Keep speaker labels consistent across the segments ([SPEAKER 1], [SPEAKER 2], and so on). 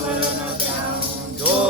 [SPEAKER 1] down. Go.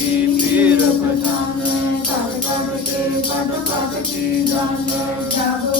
[SPEAKER 1] की फिर पहचान
[SPEAKER 2] पद पद की जान जागो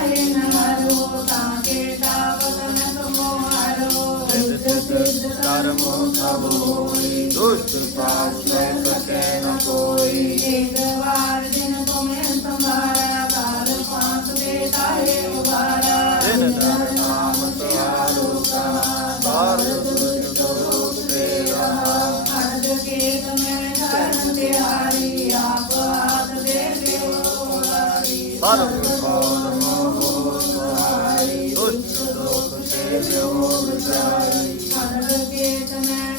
[SPEAKER 2] दुष्ट
[SPEAKER 1] पास सके न कोई
[SPEAKER 2] एक बार दिन तुम्हें तो तुम्हारा काल पास देता है उबारा
[SPEAKER 1] दिन धर
[SPEAKER 2] नाम त्यारो का
[SPEAKER 1] बार दुष्ट तो तेरा
[SPEAKER 2] अर्ध के तुम्हें धर्म त्यारी आप हाथ दे दे बार दुष्ट तो Hallelujah.